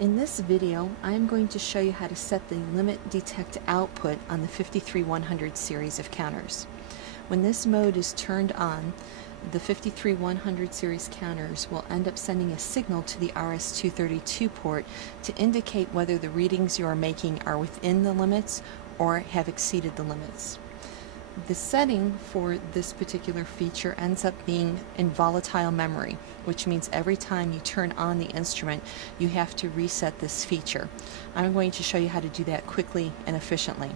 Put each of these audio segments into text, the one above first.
In this video, I am going to show you how to set the limit detect output on the 53100 series of counters. When this mode is turned on, the 53100 series counters will end up sending a signal to the RS-232 port to indicate whether the readings you are making are within the limits or have exceeded the limits. The setting for this particular feature ends up being in volatile memory, which means every time you turn on the instrument, you have to reset this feature. I'm going to show you how to do that quickly and efficiently.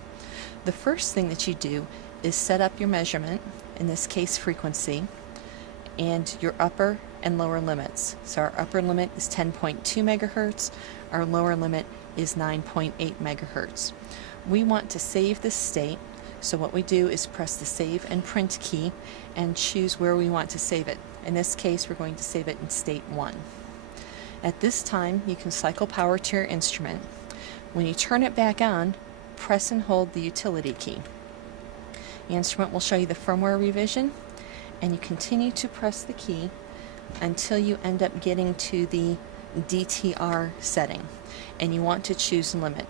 The first thing that you do is set up your measurement, in this case frequency, and your upper and lower limits. So our upper limit is 10.2 megahertz, our lower limit is 9.8 megahertz. We want to save this state. So what we do is press the Save and Print key and choose where we want to save it. In this case, we're going to save it in State 1. At this time, you can cycle power to your instrument. When you turn it back on, press and hold the utility key. The instrument will show you the firmware revision, and you continue to press the key until you end up getting to the DTR setting, and you want to choose limit.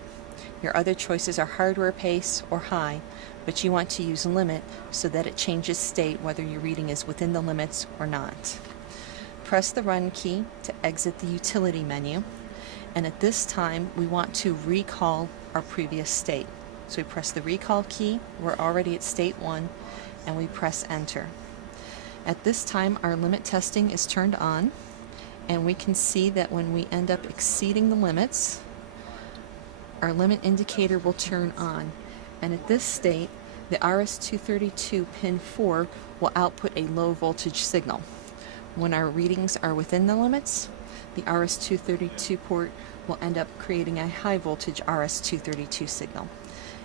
Your other choices are hardware pace or high, but you want to use limit so that it changes state whether your reading is within the limits or not. Press the run key to exit the utility menu, and at this time we want to recall our previous state. So we press the recall key, we're already at state 1, and we press enter. At this time our limit testing is turned on, and we can see that when we end up exceeding the limits, our limit indicator will turn on, and at this state the RS-232 pin 4 will output a low voltage signal. When our readings are within the limits, the RS-232 port will end up creating a high voltage RS-232 signal.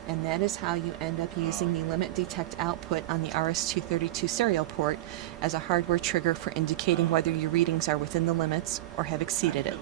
And that is how you end up using the limit detect output on the RS-232 serial port as a hardware trigger for indicating whether your readings are within the limits or have exceeded it.